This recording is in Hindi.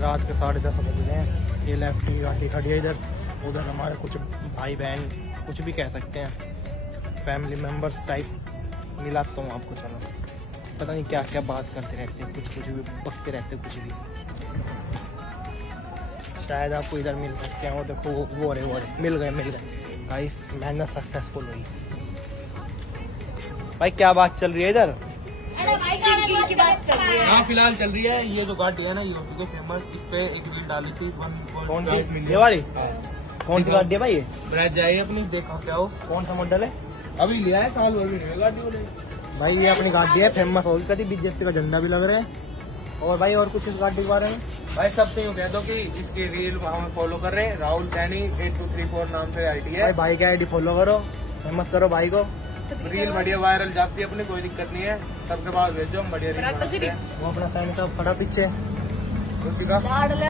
रात के 10:30 बज गए हैं। ये लेफ्ट की गाड़ी खड़ी है इधर। उधर हमारे कुछ भाई बहन कुछ भी कह सकते हैं, फैमिली मेम्बर्स टाइप मिलाता हूँ आपको। चलो पता नहीं क्या क्या बात करते रहते हैं, कुछ भी बकते रहते हैं, कुछ भी। शायद आपको इधर मिल सकते हैं। वो देखो वो रहे मिल गए गाइस, मेहनत सक्सेसफुल हुई। भाई क्या बात चल रही है इधर? की बात चल रही है। हाँ फिलहाल चल रही है। ये जो गाड़ी है ना ये होती है फेमस। इस पे एक रील डाली थी कौन सी? ये वाली? कौन सी गाड़ी है भाई? ये ब्रांच जाइए अपनी, देखो क्या हो। कौन सा मॉडल है? अभी लिया है, साल भर भी नहीं हुआ गाड़ी बोले। भाई ये अपनी गाड़ी है, फेमस हो गई, बीजेपी का झंडा भी लग रहा है। और भाई और कुछ इस गाड़ी के बारे में? भाई सबसे यूँ कह दो कि इसकी रील हमें फॉलो कर रहे हैं। राहुल सैनी 8234 नाम से आईडी है। भाई का आईडी फॉलो करो, फेमस करो भाई को। रील बढ़िया वायरल जाती है अपनी, कोई दिक्कत नहीं है। सबके पास भेजो, हम बढ़िया रील बनाते हैं। वो अपना सैनिक साहब खड़ा पीछे। उसी का